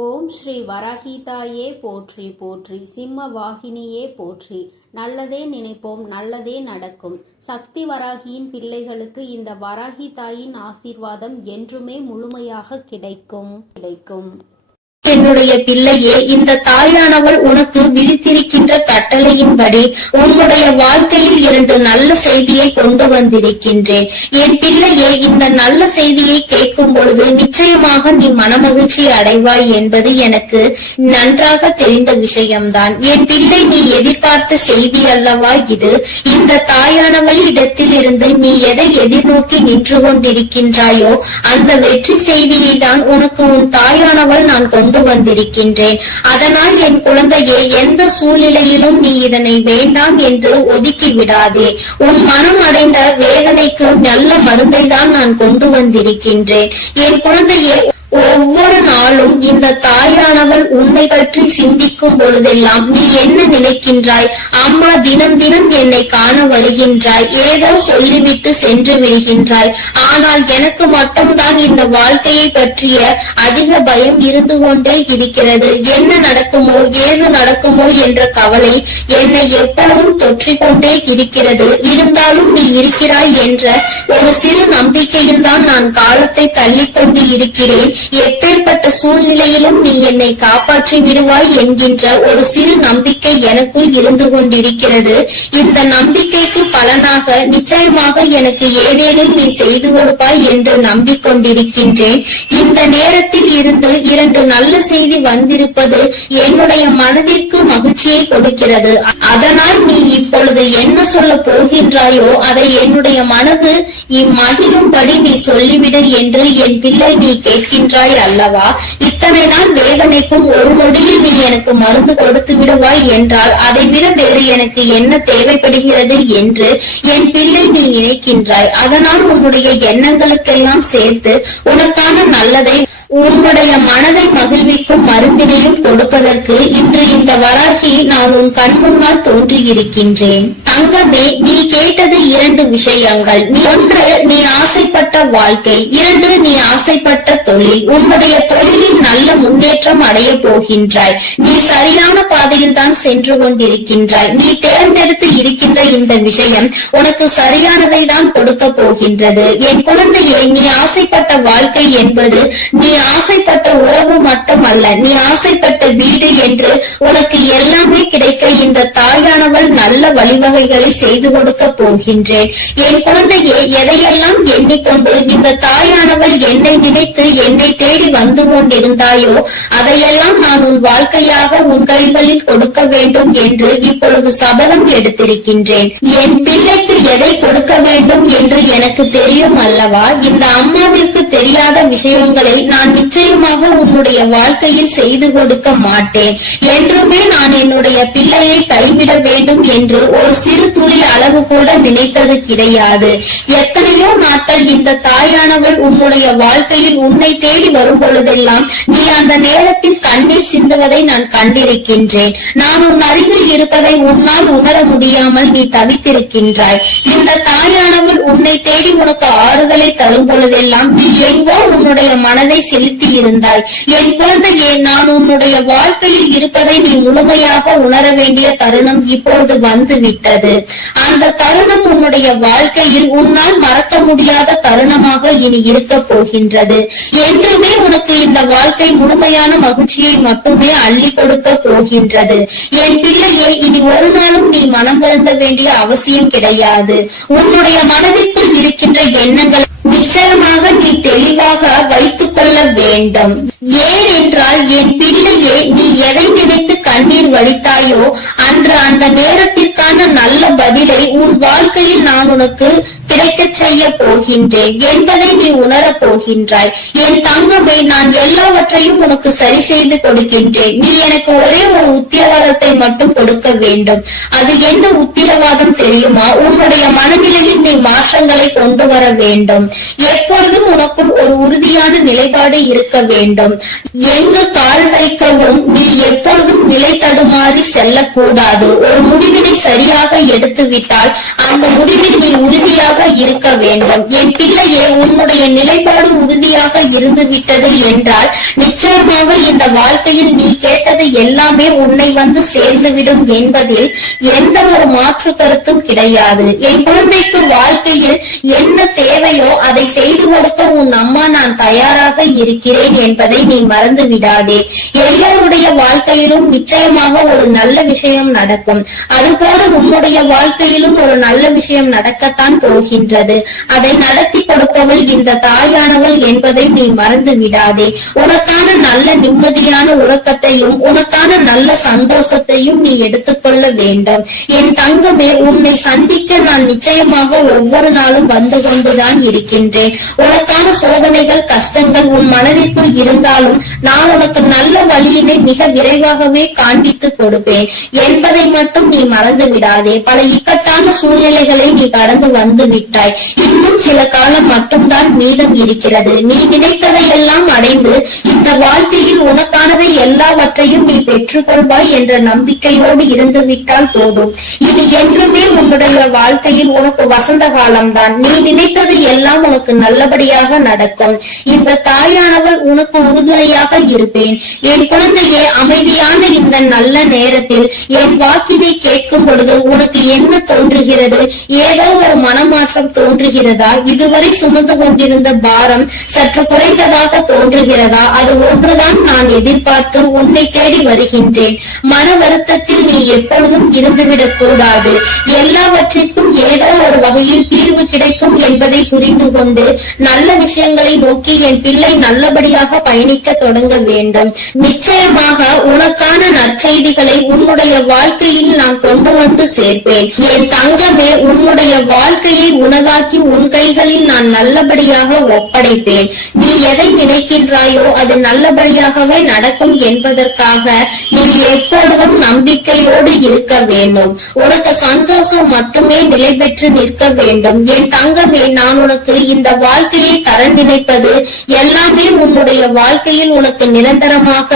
ஓம் ஸ்ரீ வராகிதாயே போற்றி போற்றி, சிம்ம வாகினியே போற்றி. நல்லதே நினைப்போம், நல்லதே நடக்கும். சக்தி வராகியின் பிள்ளைகளுக்கு இந்த வராகி தாயின் ஆசீர்வாதம் என்றுமே முழுமையாக கிடைக்கும். என்னுடைய பிள்ளையே, இந்த தாயானவள் உனக்கு விதித்திருக்கின்ற கட்டளையின்படி உன்னுடைய வாழ்க்கையில் 2 நல்ல செய்தியை கொண்டு வந்திருக்கின்றேன். என் பிள்ளையே, இந்த நல்ல செய்தியை கேட்கும் பொழுது நிச்சயமாக நீ மனமகிழ்ச்சி அடைவாய் என்பது எனக்கு நன்றாக தெரிந்த விஷயம்தான். என் பிள்ளை, நீ எதிர்பார்த்த செய்தி அல்லவா இது? இந்த தாயானவள் இடத்தில் இருந்து நீ எதை எதிர்நோக்கி நின்று கொண்டிருக்கின்றாயோ அந்த வெற்றி செய்தியை தான் உனக்கு உன் தாயானவள் நான் கொண்டு வந்திருக்கின்றேன். அதனால் என் குழந்தையே, எந்த சூழ்நிலையிலும் நீ இதனை வேண்டாம் என்று ஒதுக்கி விடாதே. உன் மனம் அடைந்த வேதனைக்கு நல்ல மருந்தை தான் நான் கொண்டு வந்திருக்கின்றேன். என் குழந்தையே, ஒவ்வொரு நாளும் இந்த தாயானவள் உன்னை பற்றி சிந்திக்கும் பொழுதெல்லாம் நீ என்ன நினைக்கின்றாய்? அம்மா தினம் தினம் என்னை காண வருகின்றாய், ஏதோ சொல்லிவிட்டு சென்று விடுகின்றாய். ஆனால் எனக்கு மட்டும்தான் இந்த வாழ்க்கையை பற்றிய அதிக பயம் இருந்து கொண்டே இருக்கிறது. என்ன நடக்குமோ ஏது நடக்குமோ என்ற கவலை என்னை எப்பொழுதும் தொற்றிக்கொண்டே இருக்கிறது. இருந்தாலும் நீ இருக்கிறாய் என்ற ஒரு சிறு நம்பிக்கையில் தான் நான் காலத்தை தள்ளிக்கொண்டு இருக்கிறேன். எப்பேற்பட்ட சூழ்நிலையிலும் நீ என்னை காப்பாற்றி விடுவாய் என்கின்ற ஒரு சிறு நம்பிக்கை எனக்குள் இருந்து கொண்டிருக்கிறது. இந்த நம்பிக்கைக்கு பலனாக நிச்சயமாக எனக்கு ஏதேனும் நீ செய்து கொடுப்பாய் என்று நம்பிக்கொண்டிருக்கின்றேன். இந்த நேரத்தில் இருந்து 2 நல்ல செய்தி வந்திருப்பது என்னுடைய மனதிற்கு மகிழ்ச்சியை கொடுக்கிறது. அதனால் நீ இப்பொழுது என்ன சொல்ல போகின்றாயோ அதை என்னுடைய மனது இம்மகிழும்படி நீ சொல்லிவிடு என்று என் பிள்ளை நீ கேட்கின்றாய் அல்லவா? இத்தனை நாள் வேதனைக்கும் ஒரு நொடியில் நீ எனக்கு மருந்து கொடுத்து விடுவாய் என்றால் அதை விட வேறு எனக்கு என்ன தேவைப்படுகிறது என்று என் பிள்ளை நீ நினைக்கின்றாய். அதனால் உன்னுடைய எண்ணங்களுக்கெல்லாம் சேர்த்து உனக்கான நல்லதை, உன்னுடைய மனதை மகிழ்விக்கும் மருந்தினையும் கொடுப்பதற்கு இன்று இந்த வராகி நான் உன் கண் முன்னால் தோன்றியிருக்கின்றேன். தங்கமே, நீ கேட்டது 2 விஷயங்கள். 1, நீ ஆசைப்பட்ட வாழ்க்கை. 2, நீ ஆசைப்பட்ட தொழில். உன்னுடைய தொழிலில் நல்ல முன்னேற்றம் அடைய போகின்றாய். நீ சரியான பாதையில் தான் சென்று கொண்டிருக்கின்றாய். நீ தேர்ந்தெடுத்து இருக்கின்ற இந்த விஷயம் உனக்கு சரியானதை தான் கொடுக்க போகின்றது. என் குழந்தையே, நீ ஆசைப்பட்ட வாழ்க்கை என்பது நீ ஆசைப்பட்ட உறவு மட்டுமல்ல, நீ ஆசைப்பட்ட வீடு என்று உனக்கு எல்லாமே கிடைக்க இந்த தாயானவள் நல்ல வழிவகைகளை செய்து கொடுக்க போகின்றேன். என் குழந்தையே, எதையெல்லாம் எண்ணிக்கொண்டு இந்த தாயானவள் என்னை நினைத்து என்னை தேடி வந்து கொண்டிருந்தாயோ அதையெல்லாம் நான் உன் வாழ்க்கையாக உன் கைகளில் கொடுக்க வேண்டும் என்று இப்பொழுது சபதம் எடுத்திருக்கின்றேன். என் பிள்ளைக்கு எதை கொடுக்க வேண்டும் என்று எனக்கு தெரியும் அல்லவா? இந்த அம்மாவிற்கு தெரியாத விஷயங்களை நான் நிச்சயமாக உன்னுடைய வாழ்க்கையில் செய்து கொடுக்க மாட்டேன். என்றுமே நான் என்னுடைய பிள்ளையை கைவிட வேண்டும் என்று ஒரு சிறு துளி அளவு கூட நினைத்தது கிடையாது. எத்தனையோ நாட்கள் இந்த தாயானவள் உன்னுடைய வாழ்க்கையில் உன்னை தேடி வரும் பொழுதெல்லாம் நீ அந்த நேரத்தில் கண்ணீர் சிந்துவதை நான் கண்டிருக்கின்றேன். நான் உன் அருகில் இருப்பதை உன்னால் உணர முடியாமல் நீ தவித்திருக்கின்றாய். இந்த தாயானவள் உன்னை தேடி உனக்கு ஆறுதலை தரும் பொழுதெல்லாம் நீ எங்கோ உன்னுடைய மனதை செலுத்தி இருந்தாய். என் குழந்தையே, நான் உன்னுடைய வாழ்க்கையில் இருப்பதை நீ முழுமையாக உணர வேண்டிய தருணம் இப்பொழுது வந்து விட்டது. அந்த தருணம் உன்னுடைய வாழ்க்கையில் உன்னால் மறக்க முடியாத தருணமாக இனி இருக்க போகின்றது. என்றுமே உனக்கு இந்த வாழ்க்கை முழுமையான மகிழ்ச்சியை மட்டுமே அள்ளி கொடுக்க போகின்றது. என் பிள்ளையே, இனி ஒரு நாளும் நீ மனம் வருந்த வேண்டிய அவசியம் கிடையாது. உன்னுடைய மனதிற்குள் இருக்கின்ற எண்ணங்கள் நிச்சயமாக நீ தெளிவாக வைத்துக் கொள்ள வேண்டும். ஏனென்றால் என் பிள்ளையே, நீ எதை நினைத்து கண்ணீர் வடித்தாயோ அன்று அந்த நேரத்திற்கான நல்ல பதிலை உன் வாழ்க்கையில் நான் உனக்கு கிடைக்க செய்ய போகின்றேன் என்பதை நீ உணரப் போகின்றாய். என் தங்கமே, நான் எல்லாவற்றையும் உனக்கு சரி செய்து கொடுக்கின்றேன். நீ எனக்கு ஒரே ஒரு உத்தரவாதத்தை மட்டும் கொடுக்க வேண்டும். அது என்ன உத்தரவாதம் தெரியுமா? உன்னுடைய மனநிலையில் நீ மாற்றங்களை கொண்டு வர வேண்டும். எப்பொழுதும் உனக்குள் ஒரு உறுதியான நிலைப்பாடு இருக்க வேண்டும். எங்கு கால் வைக்கவும் நீ எப்பொழுதும் நிலை தடுமாறி செல்லக்கூடாது. ஒரு முடிவினை சரியாக எடுத்து விட்டால் அந்த முடிவில் நீ உறுதியாக இருக்க வேண்டும். என் பிள்ளையே, உன்னுடைய நிலைப்பாடு உறுதியாக இருந்து விட்டது என்றால் நிச்சயமாக இந்த வாழ்க்கையில் நீ கேட்டது எல்லாமே உன்னை வந்து சேர்ந்துவிடும் என்பதில் எந்த ஒரு மாற்று கருத்தும் கிடையாது. என் குழந்தைக்கு வாழ்க்கையில் என்ன தேவையோ அதை செய்து கொடுக்க உன் அம்மா நான் தயாராக இருக்கிறேன் என்பதை நீ மறந்து விடாதே. எல்லோருடைய வாழ்க்கையிலும் நிச்சயமாக ஒரு நல்ல விஷயம் நடக்கும். அதுபோல உன்னுடைய வாழ்க்கையிலும் ஒரு நல்ல விஷயம் நடக்கத்தான் போகின்றது. அதை நடத்தி கொடுப்பவள் இந்த தாயானவள் என்பதை நீ மறந்து விடாதே. உனக்கான நல்ல நிம்மதியான உறக்கத்தையும் உனக்கான நல்ல சந்தோஷத்தையும் நீ எடுத்துக்கொள்ள வேண்டும். என் தங்கமே, உன்னை சந்திக்க நான் நிச்சயமாக ஒவ்வொரு நாளும் வந்து கொண்டுதான் இருக்கின்றேன். உனக்கான சோதனைகள் கஷ்டங்கள் உன் மனதிற்குள் இருந்தாலும் நான் உனக்கு நல்ல வழியினை மிக விரைவாகவே காண்பித்து கொடுப்பேன் என்பதை மட்டும் நீ மறந்து விடாதே. பல இக்கட்டான சூழ்நிலைகளை நீ கடந்து வந்து விட்டாய். இன்னும் சில காலம் மட்டும்தான் மீதம் இருக்கிறது. நீ நினைத்ததை எல்லாம் அடைந்து இந்த வாழ்க்கையில் உனக்கானதை எல்லாவற்றையும் நீ பெற்றுக்கொள்வாய் என்ற நம்பிக்கையோடு இருந்து விட்டால் போதும். இது என்றுமே உன்னுடைய வாழ்க்கையில் உனக்கு வசந்த காலம்தான். நீ நினைத்தது எல்லாம் உனக்கு நல்லபடியாக நடக்கும். இந்த தாயானவள் உனக்கு உறுதுணையாக இருப்பேன். என் குழந்தையே, அமைதியான இந்த நல்ல நேரத்தில் என் வாக்கினை கேட்கும் பொழுது உனக்கு என்ன தோன்றுகிறது? ஏதோ ஒரு மனமாற்றம் தோன்றுகிறதா? இதுவரை சுமந்து கொண்டிருந்த பாரம் சற்று குறைந்ததாக தோன்றுகிறதா? அது ஒன்றுதான் நான் எதிர்பார்த்து உன்னை தேடி வருகின்றேன். மன வருத்தத்தில் நீ எப்பொழுதும் இருந்துவிடக் கூடாது. எல்லாவற்றிற்கும் ஏதோ ஒரு வகையில் தீர்வு கிடைக்கும் என்பதை புரிந்து கொண்டு நல்ல விஷயங்களை நோக்கி என் பிள்ளை நல்லபடியாக பயணிக்க தொடங்க வேண்டும். நிச்சயமாக உனக்கான நற்செய்திகளை உன்னுடைய வாழ்க்கையில் நான் கொண்டு வந்து சேர்ப்பேன். என் தங்கமே, உன்னுடைய வாழ்க்கையை உனதாக்கி உன் கைகளில் நான் நல்லபடியாக ஒப்படைப்பேன். நீ எதை நினைக்கின்றாயோ அது நல்லபடியாகவே நடக்கும் என்பதற்காக நீ எப்பொழுதும் நம்பிக்கையோடு இருக்க வேண்டும். உனக்கு சந்தோஷம் மட்டுமே நிலை பெற்று நிற்க வேண்டும். என் தங்கமே, நான் உனக்கு இந்த வாழ்க்கையை தர நினைப்பது எல்லாமே உன்னுடைய வாழ்க்கையில் உனக்கு நிரந்தரமாக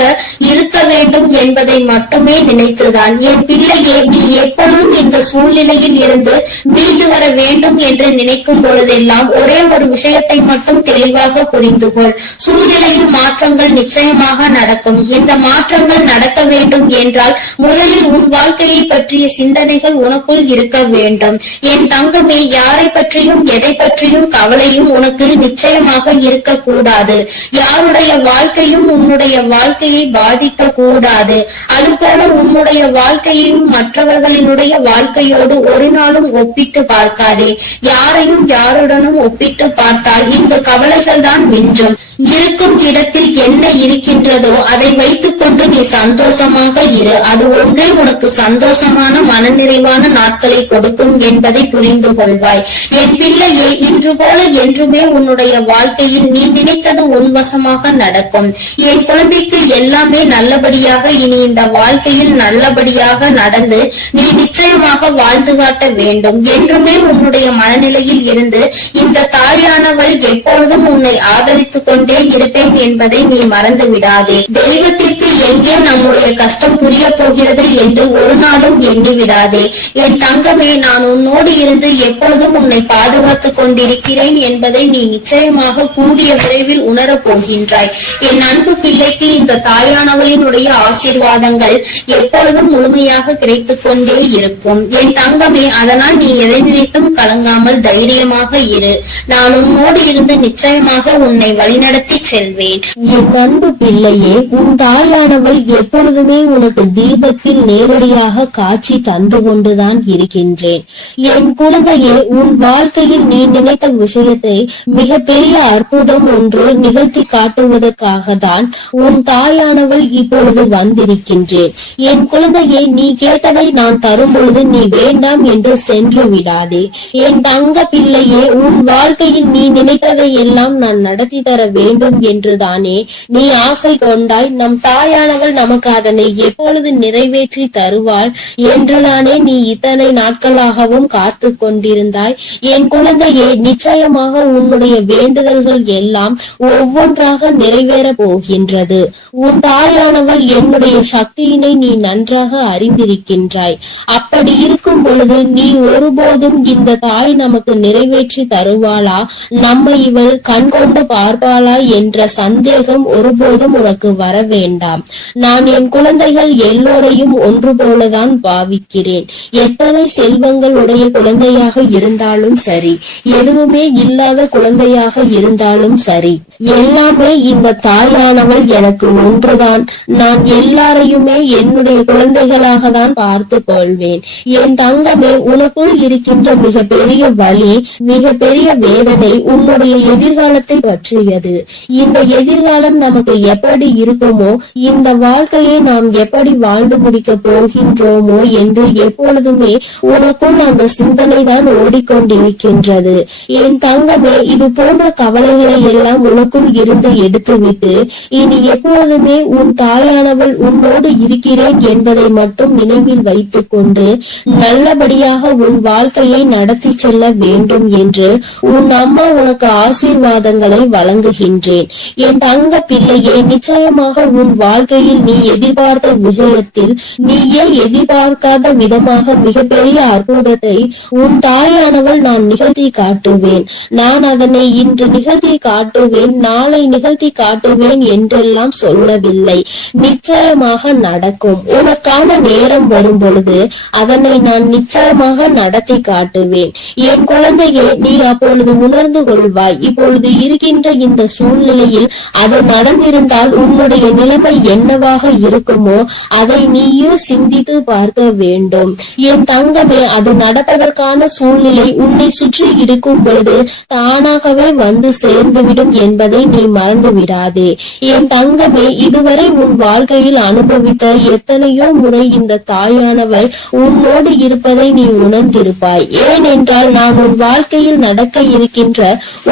இருக்க வேண்டும் என்பதை மட்டுமே நினைத்துதான். என் பிள்ளையே, நீ எப்பொழுதும் இந்த சூழ்நிலையில் இருந்து மீண்டு வர வேண்டும் என்று நினைக்கும் பொழுதெல்லாம் ஒரே ஒரு விஷயத்தை மட்டும் தெளிவாக புரிந்து கொள். சூழ்நிலையில் மாற்றங்கள் நிச்சயமாக நடக்கும். இந்த மாற்றங்கள் நடக்க வேண்டும் என்றால் முதலில் உன் வாழ்க்கையை பற்றிய சிந்தனைகள் உனக்குள் இருக்க வேண்டும். என் தங்கமே, யாரை பற்றியும் எதை பற்றியும் கவலையும் உனக்கு நிச்சயமாக இருக்கக்கூடாது. யாருடைய வாழ்க்கையும் உன்னுடைய வாழ்க்கையை பாதிக்க கூடாது. அதுபோல உன்னுடைய வாழ்க்கையையும் மற்றவர்களினுடைய வாழ்க்கையோடு ஒரு நாளும் ஒப்பிட்டு பார்க்காதே. யாரையும் யாருடனும் ஒப்பிட்டு பார்த்தால் இந்த கவலைகள் தான் மிஞ்சும். இருக்கும் இடத்தில் என்ன இருக்கின்றதோ அதை வைத்துக் கொண்டு நீ சந்தோஷமாக இரு. அது ஒன்றே உனக்கு சந்தோஷமான மனநிறைவான நாட்களை கொடுக்கும் என்பதை புரிந்து கொள்வாய். என் பிள்ளையே, இன்று போல என்றுமே உன்னுடைய வாழ்க்கையில் நீ நினைத்தது உன்வசமாக நடக்கும். என் குழந்தைக்கு எல்லாமே நல்லபடியாக இனி இந்த வாழ்க்கையில் நல்லபடியாக நடந்து நீ நிச்சயமாக வாழ்ந்து காட்ட வேண்டும். என்றுமே உன்னுடைய மனநிலையில் இருந்து இந்த தாயானவள் எப்பொழுதும் உன்னை ஆதரித்துக் கொண்டே இருப்பேன் என்பதை நீ மறந்து விடாதே. தெய்வத்திற்கு எங்கே நம்முடைய கஷ்டம் புரிய போகிறது என்று ஒரு நாளும் எண்ணி விடாதே. என் தங்கமே, நான் உன்னோடு இருந்து எப்பொழுதும் உன்னை பாதுகாத்துக் கொண்டிருக்கிறேன் என்பதை நீ நிச்சயமாக கூடிய விரைவில் உணரப் போகின்றாய். என் அன்பு பிள்ளைக்கு இந்த தாயானவளினுடைய ஆசீர்வாதங்கள் எப்பொழுதும் முழுமையாக கிடைத்துக் கொண்டே இருக்கும். என் தங்கமே, அதனால் நீ எதை நினைத்தும் கலங்காமல் தைரியமாக இரு. நான் உன்னோடு இருந்து நிச்சயமாக உன்னை வழிநடத்தி செல்வேன். என் அன்பு பிள்ளையே, உன் தாயானவள் எப்பொழுதுமே உனக்கு தீபத்தில் நேரடியாக காட்சி தந்து கொண்டுதான் இருக்கின்றேன். என் குழந்தையே, உன் வாழ்க்கையில் நீ நினைத்த விஷயத்தை மிக பெரிய அற்புதம் ஒன்று நிகழ்த்தி காட்டுவதற்காக தான் உன் தாயானவள் இப்பொழுது வந்திருக்கின்றேன். என் குழந்தையே, நீ கேட்டதை நான் தரும் பொழுது நீ வேண்டாம் என்று சென்று விடாதே. என் தங்க பிள்ளையே, உன் வாழ்க்கையில் நீ நினைத்ததை எல்லாம் நான் நடத்தி தர வேண்டும் என்றுதானே நீ ஆசை கொண்டாய். நம் தாயானவள் நமக்கு அதனை எப்பொழுது நிறைவேற்றி தருவாள் என்றுதானே நீ இத்தனை நாட்களாகவும் காத்து கொண்டிருந்தாய். என் குழந்தையே, நிச்சயமாக உன்னுடைய வேண்டுதல்கள் எல்லாம் ஒவ்வொன்றாக நிறைவேற போகின்றது. உன் தாயானவள் என்னுடைய சக்தியினை நீ நன்றாக அறிந்திருக்கின்றாய். அப்படி இருக்கும் பொழுது நீ ஒருபோதும் இந்த தாய் நமக்கு நிறைவேற்றி தருவாளா, நம்மை இவள் கண்கொண்டு பார்ப்பாளா என்ற சந்தேகம் ஒருபோதும் உனக்கு வர வேண்டாம். நான் என் குழந்தைகள் எல்லோரையும் ஒன்று போலதான் பாவிக்கிறேன். எத்தனை செல்வங்கள் உடைய குழந்தையாக இருந்தாலும் சரி, எதுவுமே இல்லாத குழந்தையாக இருந்தாலும் சரி, எல்லாமே இந்த தாயானவள் எனக்கு ஒன்றுதான். நான் எல்லாரையுமே என்னுடைய குழந்தைகளாக தான் பார்த்து கொள்வேன். என் தங்கமே, உனக்குள் இருக்கின்ற மிகப்பெரிய வலி, மிகப்பெரிய வேதனை உன்னுடைய எதிர்காலத்தை பற்றியது. இந்த எதிர்காலம் நமக்கு எப்படி இருக்குமோ, இந்த வாழ்க்கையை நாம் எப்படி வாழ்ந்து முடிக்க போகின்றோமோ என்று எப்பொழுதுமே உனக்குள் அந்த சிந்தனை தான் ஓடிக்கொண்டிருக்கின்றது. என் தங்கமே, இது போன்ற கவலைகளை எல்லாம் உனக்குள் இருந்து எடுத்துவிட்டு இனி எப்பொழுதுமே உன் தாயானவள் உன்னோடு இருக்கிறேன் என்பதை மட்டும் நினைவில் வைத்துக் கொண்டு நல்லபடியாக உன் வாழ்க்கையை நடத்தி செல்ல வேண்டும் என்று உன் அம்மா உனக்கு ஆசீர்வாதங்களை வழங்குகின்றேன். என் தங்க பிள்ளையே, நிச்சயமாக உன் வாழ்க்கையில் நீ எதிர்பார்த்த விஷயத்தில் நீயே எதிர்பார்க்காத விதமாக மிகப்பெரிய அற்புதத்தை உன் தாயானவள் நான் நிகழ்த்தி காட்டுவேன். நான் அதனை இன்று நிகழ்த்தி காட்டுவேன், நாளை நிகழ்த்தி காட்டுவேன் என்றெல்லாம் சொல்லவில்லை. நிச்சயமாக நடக்கும். உனக்கான நேரம் வரும் பொழுது அதனை நான் நிச்சயமாக நடத்தி காட்டுவேன். என் குழந்தையே, நீ அப்பொழுது உணர்ந்து கொள்வாய். இப்பொழுது இருக்கின்ற இந்த சூழ்நிலையில் அது நடந்திருந்தால் உன்னுடைய நிலைமை என்னவாக இருக்குமோ அதை நீயும் சிந்தித்து பார்க்க வேண்டும். என் தங்கமே, அது நடப்பதற்கான சூழ்நிலை உன்னை சுற்றி இருக்கும் பொழுது தானாகவே வந்து சேர்ந்துவிடும் என்பதை நீ மறந்து விடாதே. என் தங்கமே, இதுவரை உன் வாழ்க்கையில் அனுபவித்த எத்தனையோ முறை இந்த தாயானவள் உன்னோடு இருப்பதை நீ உணர்ந்திருப்பாய். ஏனென்றால் நான் உன் வாழ்க்கையில் நடக்க இருக்கின்ற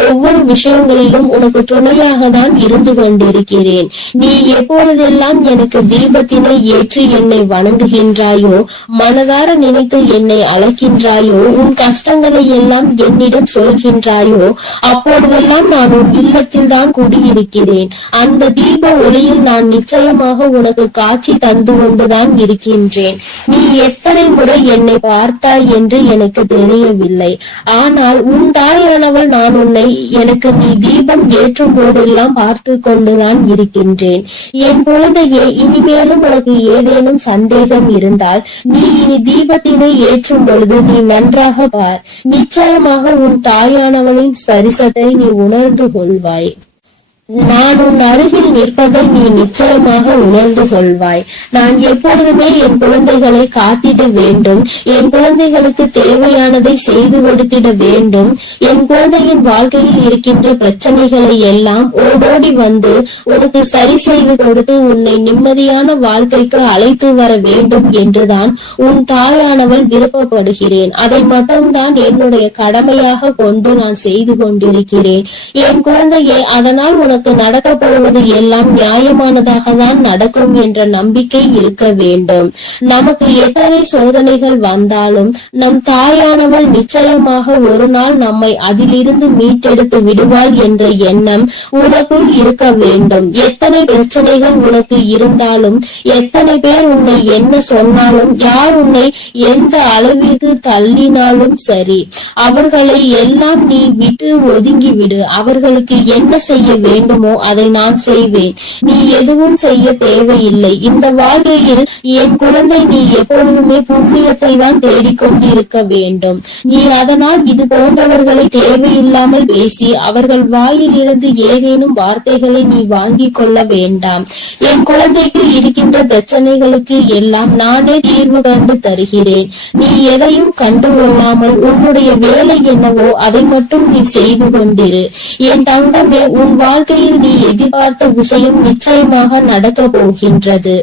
ஒவ்வொரு விஷயங்களிலும் உனக்கு துணையாக தான் இருந்து கொண்டிருக்கிறேன். நீ எப்பொழுதெல்லாம் எனக்கு தீபத்தினை ஏற்றி என்னை வணங்குகின்றாயோ, மனதார நினைத்து என்னை அழைக்கின்றாயோ, உன் கஷ்டங்களை எல்லாம் என்னிடம் சொல்கின்றாயோ, அப்பொழுதெல்லாம் நான் உன் இல்லத்தில் தான் குடியிருக்கிறேன். அந்த தீப ஒளியில் நான் நிச்சயமாக உனக்கு காட்சி தந்து கொண்டுதான் இருக்கின்றேன். நீ எத்தனை முறை என்னை பார்த்தாய் என்று எனக்கு தெரியவில்லை. ஆனால் உன் தாயானவள் நான் உன்னை எனக்கு நீ தீபம் ஏற்றும் போதெல்லாம் பார்த்து கொண்டுதான் இருக்கின்றேன். என் குழந்தையே, இனிமேலும் உனக்கு ஏதேனும் சந்தேகம் இருந்தால் நீ இனி தீபத்தினை ஏற்றும் பொழுது நீ நன்றாக பார். நிச்சயமாக உன் தாயானவளின் ஸ்பரிசத்தை நீ உணர்ந்து கொள்வாய். நான் உன் அருகில் நிற்பதை நீ நிச்சயமாக உணர்ந்து கொள்வாய். நான் எப்பொழுதுமே என் குழந்தைகளை காத்திட வேண்டும். என் குழந்தைகளுக்கு தேவையானதை செய்து கொடுத்திட வேண்டும். என் குழந்தையின் வாழ்க்கையில் இருக்கின்ற பிரச்சனைகளை எல்லாம் ஓடோடி வந்து உனக்கு சரி செய்து கொடுத்து உன்னை நிம்மதியான வாழ்க்கைக்கு அழைத்து வர வேண்டும் என்றுதான் உன் தாயானவள் விருப்பப்படுகிறேன். அதை மட்டும்தான் என்னுடைய கடமையாக கொண்டு நான் செய்து கொண்டிருக்கிறேன். என் குழந்தையை, அதனால் உனக்கு நடக்க போவது எல்லாம் நியாயமானதாக தான் நடக்கும் என்ற நம்பிக்கை இருக்க வேண்டும். நமக்கு எத்தனை சோதனைகள் வந்தாலும் நம் தாயானவள் நிச்சயமாக ஒரு நாள் நம்மை அதிலிருந்து மீட்டெடுத்து விடுவாள் என்ற எண்ணம் உனக்குள் இருக்க வேண்டும். எத்தனை பிரச்சனைகள் உனக்கு இருந்தாலும், எத்தனை பேர் உன்னை என்ன சொன்னாலும், யார் உன்னை எந்த அளவிற்கு தள்ளினாலும் சரி, அவர்களை எல்லாம் நீ விட்டு ஒதுங்கிவிடு. அவர்களுக்கு என்ன செய்ய வேண்டுமோ அதை நான் செய்வேன். நீ எதுவும் செய்ய தேவையில்லை. இந்த வாழ்க்கையில் என் குழந்தை, நீ எப்பொழுதுமே புண்ணியத்தை தான் தேடிக்கொண்டிருக்க வேண்டும். நீ அதனால் இது போன்றவர்களை தேவையில்லாமல் பேசி அவர்கள் வாயில் இருந்து ஏதேனும் வார்த்தைகளை நீ வாங்கிக் கொள்ள வேண்டாம். என் குழந்தைக்கு இருக்கின்ற பிரச்சனைகளுக்கு எல்லாம் நானே தீர்வு கண்டு தருகிறேன். நீ எதையும் கண்டுகொள்ளாமல் உன்னுடைய வேலை என்னவோ அதை மட்டும் நீ செய்து கொண்டிரு. என் தங்கமே, உன் வாழ்க்கையில் நீ எதிர்பார்த்த விஷயம் நிச்சயமாக நடக்க போகின்றது.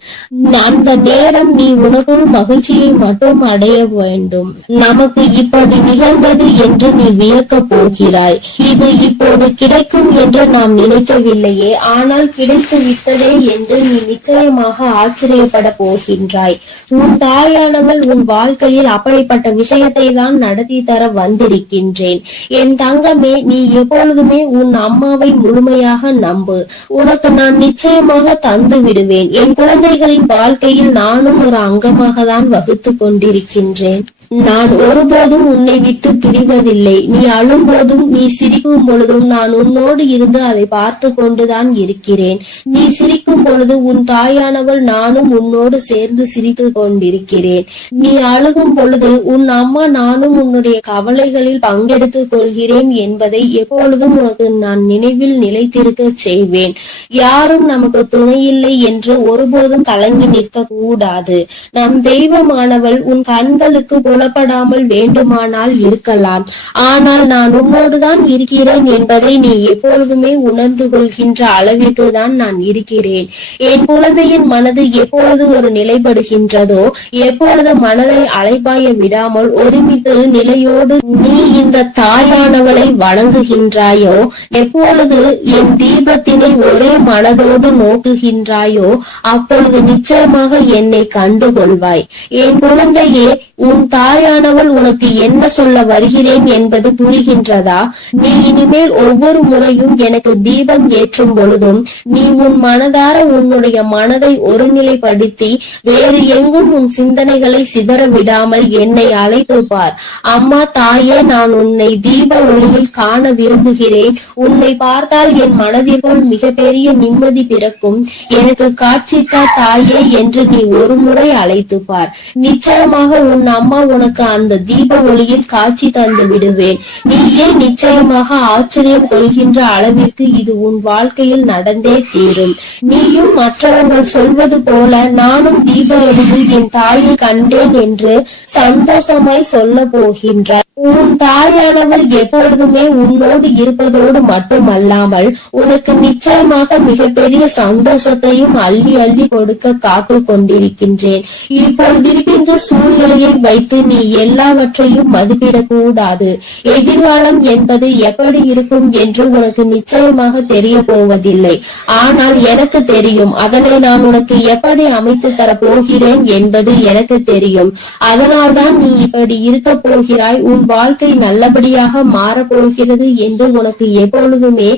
அந்த நேரம் நீ உனக்குள் மகிழ்ச்சியை மட்டும் அடைய வேண்டும். நமக்கு இப்படி நிகழ்ந்தது என்று நீ வியக்க போகிறாய். இது இப்போது கிடைக்கும் என்று நாம் நினைக்கவில்லையே, ஆனால் கிடைத்து விட்டதே என்று நீ நிச்சயமாக ஆச்சரியப்பட போகின்றாய். உன் தாயானவள் உன் வாழ்க்கையில் அப்படிப்பட்ட விஷயத்தை தான் நடத்தி தர வந்திருக்கின்றேன். என் தங்கமே, நீ எப்பொழுதுமே உன் அம்மாவை முழுமையாக முழுமையாக நம்பு, உனக்கு நான் நிச்சயமாக தந்து விடுவேன். என் குழந்தைகளின் வாழ்க்கையில் நானும் ஒரு அங்கமாக தான் வகுத்து கொண்டிருக்கின்றேன். நான் ஒருபோதும் உன்னை விட்டு பிரிவதில்லை. நீ அழும் போதும் நீ சிரிக்கும் பொழுதும் நான் உன்னோடு இருந்து அதை பார்த்து கொண்டுதான் இருக்கிறேன். நீ சிரிக்கும் பொழுது உன் தாயானவள் நானும் உன்னோடு சேர்ந்து சிரித்து கொண்டிருக்கிறேன். நீ அழுகும் பொழுது உன் அம்மா நானும் உன்னுடைய கவலைகளில் பங்கெடுத்துக் கொள்கிறேன் என்பதை எப்பொழுதும் உனக்கு நான் நினைவில் நிலைத்திருக்க செய்வேன். யாரும் நமக்கு துணையில்லை என்று ஒருபோதும் கலங்கி நிற்க கூடாது. நம் தெய்வமானவள் உன் கண்களுக்கு புலப்படாமல் வேண்டுமானால் இருக்கலாம், ஆனால் நான் உன்னோடுதான் இருக்கிறேன் என்பதை நீ எப்பொழுதுமே உணர்ந்து கொள்கின்ற அளவிற்கு தான் நான் இருக்கிறேன். என் குழந்தையின் மனது எப்பொழுது ஒரு நிலைப்படுகின்றதோ, எப்பொழுது மனதை அலைபாய விடாமல் ஒருமித்து நிலையோடு நீ இந்த தாயானவளை வணங்குகின்றாயோ, எப்பொழுது என் தீபத்தினை ஒரே மனதோடு நோக்குகின்றாயோ, அப்பொழுது நிச்சயமாக என்னை கண்டுகொள்வாய். என் குழந்தையே, உன் தாயானவள் உனக்கு என்ன சொல்ல வருகிறேன் என்பது புரிகின்றதா? நீ இனிமேல் ஒவ்வொரு முறையும் எனக்கு தீபம் ஏற்றும் பொழுதும் நீ உன் மனதார உன்னுடைய மனதை ஒருநிலைப்படுத்தி வேறு எங்கும் உன் சிந்தனைகளை சிதற விடாமல் என்னை அழைத்து பார். அம்மா தாயே, நான் உன்னை தீப ஒளியில் காண விரும்புகிறேன். உன்னை பார்த்தால் என் மனதிற்குள் மிகப்பெரிய நிம்மதி பிறக்கும். எனக்கு காட்சித்த தாயே என்று நீ ஒரு முறை அழைத்து பார். நிச்சயமாக உன் அம்மா உனக்கு அந்த தீப ஒளியில் காட்சி தந்து விடுவேன். நீயே நிச்சயமாக ஆச்சரியம் கொள்கின்ற அளவிற்கு இது உன் வாழ்க்கையில் நடந்தே தீரும். நீயும் மற்றவர்கள் சொல்வது போல நானும் தீப ஒளியில் என் தாயை கண்டேன் என்று சந்தோஷமாய் சொல்ல போகின்றார். உன் தாயானவள் எப்பொழுதுமே உன்னோடு இருப்பதோடு மட்டுமல்லாமல் உனக்கு நிச்சயமாக மிகப்பெரிய சந்தோஷத்தையும் அள்ளி அள்ளி கொடுக்க காத்து கொண்டிருக்கின்றேன். இப்பொழுது இருக்கின்ற சூழ்நிலையை வைத்து நீ எல்லாவற்றையும் மதிப்பிடக் கூடாது. எதிர்காலம் என்பது எப்படி இருக்கும் என்று உனக்கு நிச்சயமாக தெரிய போவதில்லை. ஆனால் எனக்கு தெரியும். அதனை நான் உனக்கு எப்படி அமைத்து தர போகிறேன் என்பது எனக்கு தெரியும். அதனால்தான் நீ இப்படி இருக்க போகிறாய். உன் வாழ்க்கை நல்லபடியாக மாறப்போகிறது என்று உனக்கு எப்பொழுதுமே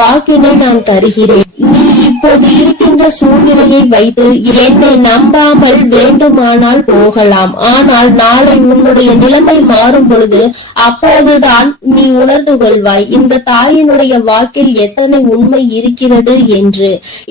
வாக்கினை நான் தருகிறேன். நீ இப்போது இருக்கின்ற சூழ்நிலையை வைத்து என்னை நம்பாமல் வேண்டுமானால் போகலாம். ஆனால் நாளை உன்னுடைய நிலைமை மாறும் பொழுது அப்போதுதான் நீ உணர்ந்து கொள்வாய் இந்த தாயினுடைய வாக்கில் எத்தனை உண்மை இருக்கிறது என்று.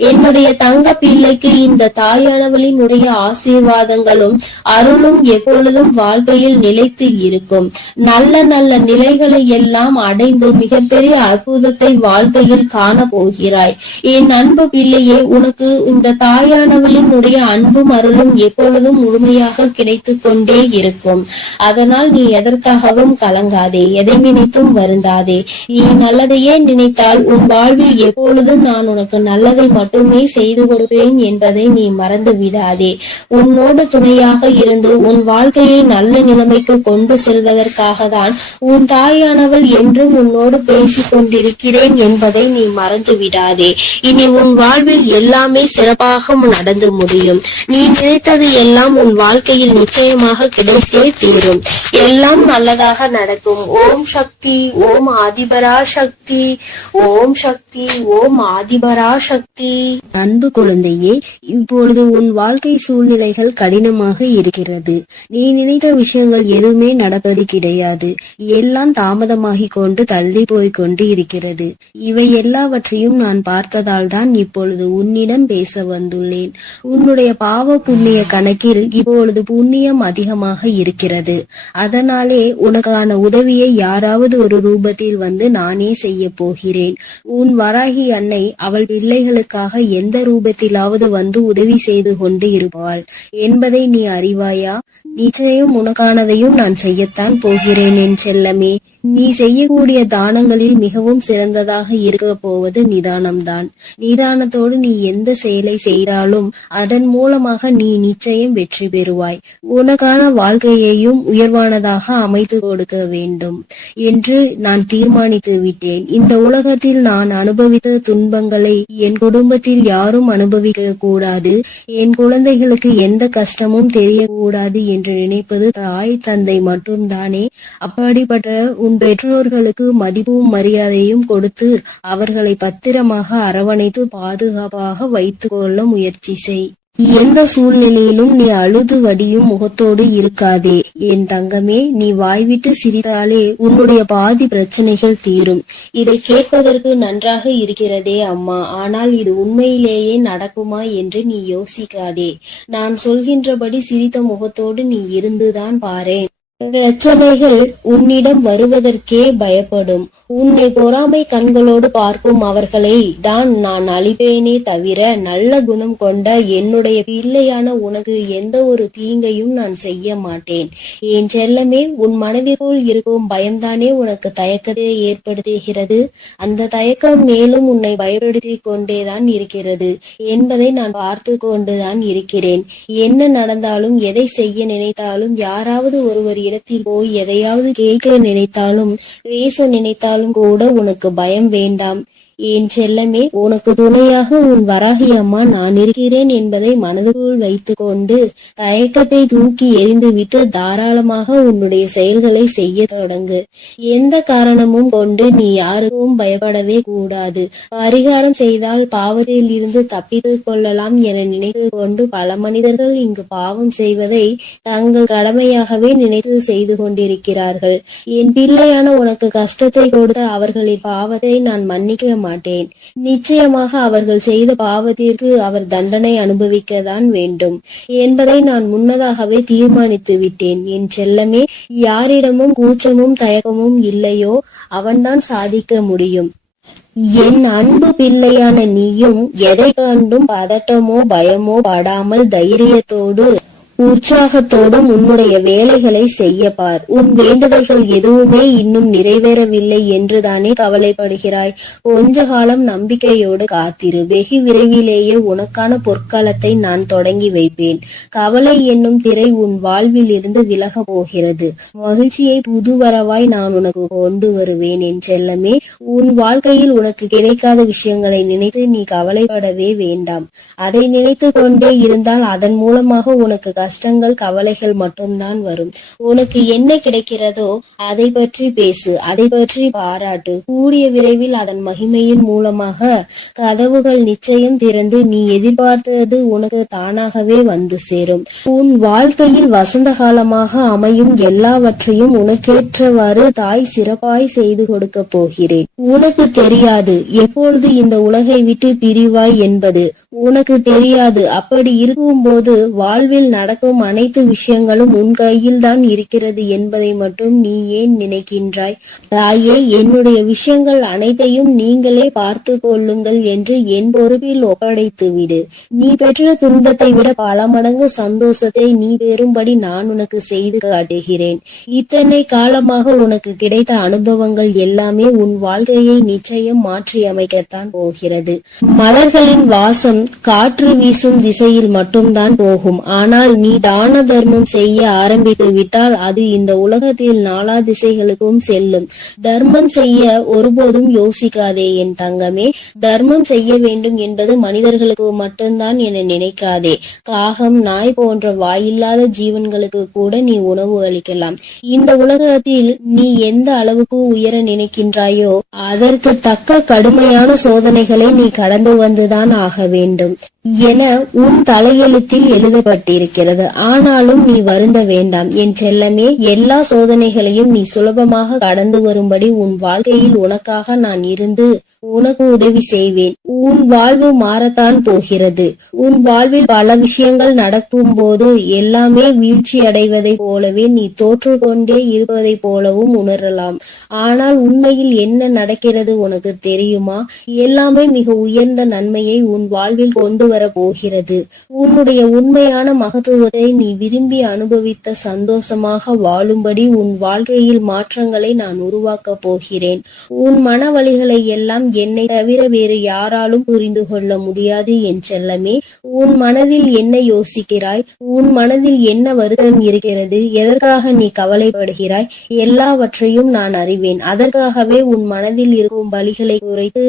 என்னுடைய தங்க பிள்ளைக்கு இந்த தாயானவளினுடைய ஆசீர்வாதங்களும் அருளும் எப்பொழுதும் வாழ்க்கையில் நிலைத்து இருக்கும். நல்ல நல்ல நிலைகளை எல்லாம் அடைந்து மிகப்பெரிய அற்புதத்தை வாழ்க்கையில் காண போகிறாய். என் அன்பு பிள்ளையே, உனக்கு இந்த தாயானவளினுடைய அன்பும் அருளும் எப்பொழுதும் முழுமையாக கிடைத்து கொண்டே இருக்கும். அதனால் நீ எதற்காகவும் கலங்காதே, எதை நினைத்தும் வருந்தாதே. நீ நல்லதையே நினைத்தால் உன் வாழ்வில் எப்பொழுதும் நான் உனக்கு நல்லதை மட்டுமே செய்து கொடுப்பேன் என்பதை நீ மறந்து விடாதே. உன்னோடு துணையாக இருந்து உன் வாழ்க்கையை நல்ல நிலைமைக்கு கொண்டு செல்வதற்காக தான் உன் தாயானவள் என்றும் உன்னோடு பேசிக் கொண்டிருக்கிறேன் என்பதை நீ மறந்து விடாதே. இனி உன் வாழ்வில் எல்லாமே சிறப்பாக நடந்து முடியும். நீ நினைத்தது எல்லாம் உன் வாழ்க்கையில் நிச்சயமாக கிடைத்தே தீரும். எல்லாம் நல்லதாக நடக்கும். ஓம் சக்தி, ஓம் ஆதிபரா சக்தி, ஓம் சக்தி, ஓம் ஆதிபரா சக்தி. அன்பு குழந்தையே, இப்பொழுது உன் வாழ்க்கை சூழ்நிலைகள் கடினமாக இருக்கிறது. நீ நினைத்த விஷயங்கள் எதுவுமே நடப்பது கிடையாது. எல்லாம் தாமதமாகிக் கொண்டு தள்ளி போய் கொண்டு இருக்கிறது. இவை எல்லாவற்றையும் நான் பார்த்ததால் தான் இப்பொழுது உன்னிடம் பேச வந்துள்ளேன். உன்னுடைய பாவ புண்ணிய கணக்கில் இப்பொழுது புண்ணியம் அதிகமாக இருக்கிறது. அதனாலே உனக்கான உதவியை யாராவது ஒரு ரூபத்தில் வந்து நானே செய்ய போகிறேன். உன் வராகி அன்னை அவள் பிள்ளைகளுக்காக எந்த ரூபத்திலாவது வந்து உதவி செய்து கொண்டு இருப்பாள் என்பதை நீ அறிவாயா? நிச்சயம் உனக்கானதையும் நான் செய்யத்தான் போகிறேன் என் செல்லமே. நீ செய்யக்கூடிய தானங்களில் மிகவும் சிறந்ததாக இருக்க போவது நிதானம்தான். நிதானத்தோடு நீ எந்த செயலை செய்தாலும் அதன் மூலமாக நீ நிச்சயம் வெற்றி பெறுவாய். உனக்கான வாழ்க்கையையும் உயர்வானதாக அமைத்து கொடுக்க வேண்டும் என்று நான் தீர்மானித்து விட்டேன். இந்த உலகத்தில் நான் அனுபவித்த துன்பங்களை என் குடும்பத்தில் யாரும் அனுபவிக்க கூடாது. என் குழந்தைகளுக்கு எந்த கஷ்டமும் தெரியக்கூடாது என்று நினைப்பது தாய் தந்தை மட்டும்தானே. அப்படிப்பட்ட உன் பெற்றோர்களுக்கு மதிப்பும் மரியாதையும் கொடுத்து அவர்களை பத்திரமாக அரவணைத்து பாதுகாப்பாக வைத்துக் கொள்ள முயற்சி செய். எந்த சூழ்நிலையிலும் நீ அழுது வடியும் முகத்தோடு இருக்காதே. என் தங்கமே, நீ வாய்விட்டு சிரித்தாலே உன்னுடைய பாதி பிரச்சனைகள் தீரும். இதை கேட்பதற்கு நன்றாக இருக்கிறதே அம்மா, ஆனால் இது உண்மையிலேயே நடக்குமா என்று நீ யோசிக்காதே. நான் சொல்கின்றபடி சிரித்த முகத்தோடு நீ இருந்துதான் பாரேன். பிரச்சனைகள் உன்னிடம் வருவதற்கே பயப்படும். உன்னை பொறாமை கண்களோடு பார்க்கும் அவர்களை தான் நான் அழிப்பேனே தவிர நல்ல குணம் கொண்ட என்னுடைய பிள்ளையான உனக்கு எந்த ஒரு தீங்கையும் நான் செய்ய மாட்டேன். என் செல்லமே, உன் மனதிற்குள் இருக்கும் பயம்தானே உனக்கு தயக்கத்தை ஏற்படுத்துகிறது. அந்த தயக்கம் மேலும் உன்னை பயப்படுத்தி கொண்டேதான் இருக்கிறது என்பதை நான் பார்த்து கொண்டுதான் இருக்கிறேன். என்ன நடந்தாலும், எதை செய்ய நினைத்தாலும், யாராவது ஒருவர் இடத்தில் போய் எதையாவது கேட்க நினைத்தாலும், பேச நினைத்தாலும் கூட உனக்கு பயம் வேண்டாம். என் செல்லமே, உனக்கு துணையாக உன் வராகி அம்மா நான் இருக்கிறேன் என்பதை மனதுக்குள் வைத்துக் கொண்டு தயக்கத்தை தூக்கி எறிந்துவிட்டு தாராளமாக உன்னுடைய செயல்களை செய்ய தொடங்கு. எந்த காரணமும் கொண்டு நீ யாருக்கும் பயப்படவே கூடாது. பரிகாரம் செய்தால் பாவத்தில் இருந்து தப்பித்துக் கொள்ளலாம் என நினைத்து கொண்டு பல மனிதர்கள் இங்கு பாவம் செய்வதை தங்கள் கடமையாகவே நினைத்து செய்து கொண்டிருக்கிறார்கள். என் பிள்ளையான உனக்கு கஷ்டத்தை கொடுத்த அவர்களின் பாவத்தை நான் மன்னிக்க மாட்டேன். நிச்சயமாக அவர்கள் செய்த பாவத்திற்கு அவர் தண்டனை அனுபவிக்கத்தான் வேண்டும் என்பதை நான் முன்னதாகவே தீர்மானித்து விட்டேன். என் செல்லமே, யாரிடமும் கூச்சமும் தயக்கமும் இல்லையோ அவன்தான் சாதிக்க முடியும். என் அன்பு பிள்ளையான நீயும் எதை கண்டும் பதட்டமோ பயமோ படாமல் தைரியத்தோடு உற்சாகத்தோடும் உன்னுடைய வேலைகளை செய்ய பார். உன் வேண்டுதல்கள் எதுவுமே இன்னும் நிறைவேறவில்லை என்றுதானே கவலைப்படுகிறாய். கொஞ்ச காலம் நம்பிக்கையோடு காத்திரு. வெகு விரைவிலேயே உனக்கான பொற்காலத்தை நான் தொடங்கி வைப்பேன். கவலை என்னும் திரை உன் வாழ்வில் இருந்து விலக போகிறது. மகிழ்ச்சியை புதுவரவாய் நான் உனக்கு கொண்டு வருவேன். என் செல்லமே, உன் வாழ்க்கையில் உனக்கு கிடைக்காத விஷயங்களை நினைத்து நீ கவலைப்படவே வேண்டாம். அதை நினைத்து கொண்டே இருந்தால் அதன் மூலமாக உனக்கு கஷ்டங்கள் கவலைகள் மட்டும்தான் வரும். உனக்கு என்ன கிடைக்கிறதோ அதை பற்றி பேசு, அதை பற்றி பாராட்டு. கூடிய விரைவில் அதன் மகிமையின் மூலமாக கதவுகள் நிச்சயம் திறந்து நீ எதிர்பார்த்தது உனக்கு தானாகவே வந்து சேரும். உன் வாழ்க்கையில் வசந்த காலமாக அமையும் எல்லாவற்றையும் உனக்கேற்றவாறு தாய் சிறப்பாய் செய்து கொடுக்க போகிறேன். உனக்கு தெரியாது எப்பொழுது இந்த உலகை விட்டு பிரிவாய் என்பது. உனக்கு தெரியாது. அப்படி இருக்கும்போது வாழ்வில் நடக்கும் அனைத்து விஷயங்களும் உன் கையில் தான் இருக்கிறது என்பதை மட்டும் நீ ஏன் நினைக்கின்றாய்? தாயே, என்னுடைய விஷயங்கள் அனைத்தையும் நீங்களே பார்த்து கொள்ளுங்கள் என்று என் பொறுப்பில் ஒப்படைத்து விடு. நீ பெற்ற துன்பத்தை விட பல மடங்கு சந்தோஷத்தை நீ பெறும்படி நான் உனக்கு செய்து காட்டுகிறேன். இத்தனை காலமாக உனக்கு கிடைத்த அனுபவங்கள் எல்லாமே உன் வாழ்க்கையை நிச்சயம் மாற்றி அமைக்கத்தான் போகிறது. மலர்களின் வாசம் காற்று வீசும் திசையில் மட்டும்தான் போகும். ஆனால் நீ தான தர்மம் செய்ய ஆரம்பித்து விட்டால் அது இந்த உலகத்தில் நாலா திசைகளுக்கும் செல்லும். தர்மம் செய்ய ஒருபோதும் யோசிக்காதே என் தங்கமே. தர்மம் செய்ய வேண்டும் என்பது மனிதர்களுக்கு மட்டும்தான் என நினைக்காதே. காகம், நாய் போன்ற வாயில்லாத ஜீவன்களுக்கு கூட நீ உணவு அளிக்கலாம். இந்த உலகத்தில் நீ எந்த அளவுக்கு உயர நினைக்கின்றாயோ அதற்கு தக்க கடுமையான சோதனைகளை நீ கடந்து வந்துதான் ஆக வேண்டும் என உன் தலையெழுத்தில் எழுதப்பட்டிருக்கிறது. ஆனாலும் நீ வருந்த வேண்டாம் என் செல்லமே. எல்லா சோதனைகளையும் நீ சுலபமாக கடந்து வரும்படி உன் வாழ்க்கையில் உனக்காக நான் இருந்து உனக்கு உதவி செய்வேன். உன் வாழ்வு மாறத்தான் போகிறது. உன் வாழ்வில் பல விஷயங்கள் நடக்கும் போது எல்லாமே வீழ்ச்சி அடைவதை போலவே நீ தோற்று கொண்டே இருப்பதை போலவும் உணரலாம். ஆனால் உண்மையில் என்ன நடக்கிறது உனக்கு தெரியுமா? எல்லாமே மிக உயர்ந்த நன்மையை உன் வாழ்வில் கொண்டு வர போகிறது. உன்னுடைய உண்மையான மகத்துவத்தை நீ விரும்பி அனுபவித்த சந்தோஷமாக வாழும்படி உன் வாழ்க்கையில் மாற்றங்களை நான் உருவாக்க போகிறேன். உன் மன வலிகளை எல்லாம் என்னை தவிர வேறு யாராலும் புரிந்து கொள்ள முடியாது என் செல்லமே. உன் மனதில் என்ன யோசிக்கிறாய்? உன் மனதில் என்ன வருத்தம் இருக்கிறது? எதற்காக நீ கவலைப்படுகிறாய்? எல்லாவற்றையும் நான் அறிவேன். அதற்காகவே உன் மனதில் இருக்கும் வலிகளை குறைத்து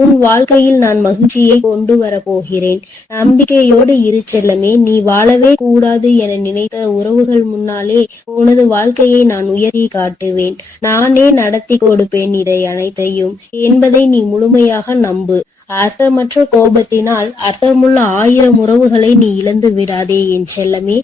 உன் வாழ்க்கையில் நான் மகிழ்ச்சியை கொண்டு வர போகிறேன். நம்பிக்கையோடு இரு செல்லமே. நீ வாழவே கூடாது என நினைத்த உறவுகள் முன்னாலே உனது வாழ்க்கையை நான் உயர்த்தி காட்டுவேன். நானே நடத்தி கொடுப்பேன் இதை அனைத்தையும் என்பதை நீ முழுமையாக நம்பு. அர்த்தமற்ற கோபத்தினால் அர்த்தமுள்ள 1000 உறவுகளை நீ இழந்து விடாதே என் செல்லமே.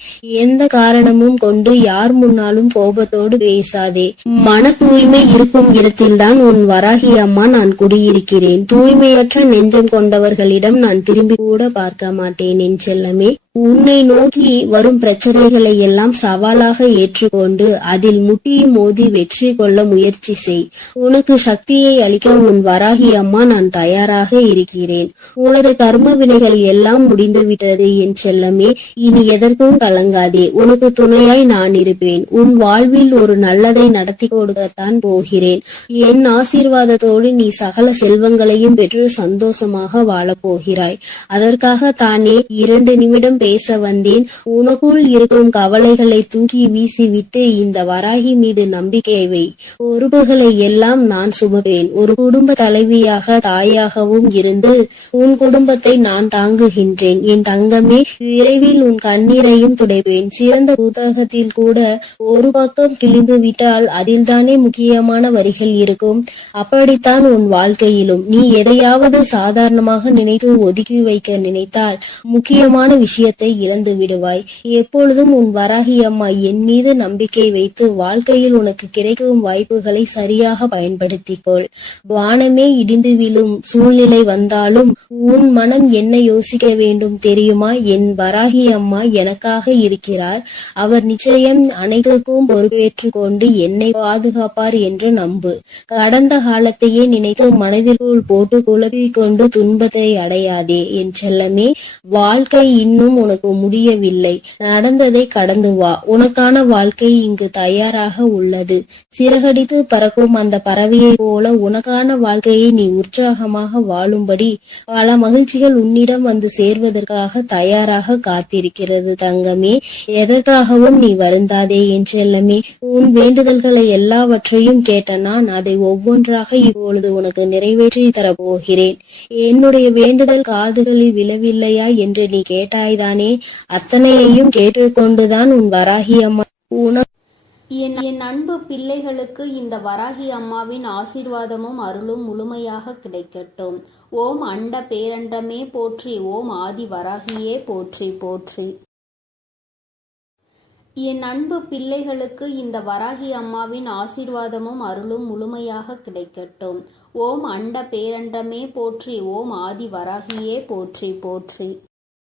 எந்த காரணமும் கொண்டு யார் முன்னாலும் கோபத்தோடு பேசாதே. மன தூய்மை இருக்கும் இடத்தில்தான் உன் வராகி அம்மா நான் குடியிருக்கிறேன். தூய்மையற்ற நெஞ்சம் கொண்டவர்களிடம் நான் திரும்பி கூட பார்க்க மாட்டேன் என் செல்லமே. உன்னை நோக்கி வரும் பிரச்சனைகளை எல்லாம் சவாலாக ஏற்றுக்கொண்டு அதில் முட்டியும் மோதி வெற்றி கொள்ள முயற்சி செய். உனக்கு சக்தியை அளிக்க உன் வராகி அம்மா நான் தயாராக இருக்கிறேன். உனது கர்ம வினைகள் எல்லாம் முடிந்துவிட்டது என் செல்லமே. இனி எதற்கும் கலங்காதே. உனக்கு துணையாய் நான் இருப்பேன். உன் வாழ்வில் ஒரு நல்லதை நடத்தி கொடுக்கத்தான் போகிறேன். என் ஆசீர்வாதத்தோடு நீ சகல செல்வங்களையும் பெற்று சந்தோஷமாக வாழப் போகிறாய். அதற்காக தானே 2 நிமிடம் பேச வந்தேன். உனக்குள் இருக்கும் கவலைகளை தூக்கி வீசிவிட்டு இந்த வராகி மீது நம்பிக்கை வை. பொறுப்புகளை எல்லாம் நான் சுமப்பேன். ஒரு குடும்ப தலைவியாக தாயாகவும் இருந்து உன் குடும்பத்தை நான் தாங்குகின்றேன் என் தங்கமே. விரைவில் உன் கண்ணீரையும் துடைப்பேன். சிறந்த புத்தகத்தில் கூட ஒரு பக்கம் கிழிந்து விட்டால் அதில்தானே முக்கியமான வரிகள் இருக்கும். அப்படித்தான் உன் வாழ்க்கையிலும் நீ எதையாவது சாதாரணமாக நினைத்து ஒதுக்கி வைக்க நினைத்தால் முக்கியமான விஷயத்தை இழந்து விடுவாய். எப்பொழுதும் உன் வராகி அம்மா என் மீது நம்பிக்கை வைத்து வாழ்க்கையில் உனக்கு கிடைக்கும் வாய்ப்புகளை சரியாக பயன்படுத்திக்கொள். வானமே இடிந்து விழும் சூழ்நிலை வந்தாலும் உன் மனம் என்ன யோசிக்க வேண்டும் தெரியுமா? என் வராகி அம்மா எனக்காக இருக்கிறார். அவர் நிச்சயம் அனைத்துக்கும் பொறுப்பேற்று கொண்டு என்னை பாதுகாப்பார் என்று நம்பு. கடந்த காலத்தையே நினைத்து மனதிற்குள் போட்டு குழப்பிக் கொண்டு துன்பத்தை அடையாதே என் செல்லமே. வாழ்க்கை இன்னும் உனக்கு முடியவில்லை. நடந்ததை கடந்து வா. உனக்கான வாழ்க்கை இங்கு தயாராக உள்ளது. சிறகடித்து பறக்கும் அந்த பறவையை போல உனக்கான வாழ்க்கையை நீ உற்சாகமாக வாழும்படி பல மகிழ்ச்சிகள் உன்னிடம் வந்து சேர்வதற்காக தயாராக காத்திருக்கிறது தங்கமே. எதற்காகவும் நீ வருந்தாதே என் செல்லமே. உன் வேண்டுதல்களை எல்லாவற்றையும் கேட்ட நான் அதை ஒவ்வொன்றாக இப்பொழுது உனக்கு நிறைவேற்றி தரப்போகிறேன். என்னுடைய வேண்டுதல் காதுகளில் விழவில்லையா என்று நீ கேட்டாய்தானே? அத்தனையையும் கேட்டுக்கொண்டுதான் உன் வராகி அம்மா என் அன்பு பிள்ளைகளுக்கு இந்த வராகி அம்மாவின் ஆசீர்வாதமும் அருளும் முழுமையாக கிடைக்கட்டும். ஓம் அண்ட பேரண்டமே போற்றி. ஓம் ஆதி வராகியே போற்றி போற்றி. என் அன்பு பிள்ளைகளுக்கு இந்த வராகி அம்மாவின் ஆசீர்வாதமும் அருளும் முழுமையாக கிடைக்கட்டும். ஓம் அண்ட பேரண்டமே போற்றி. ஓம் ஆதி வராகியே போற்றி போற்றி.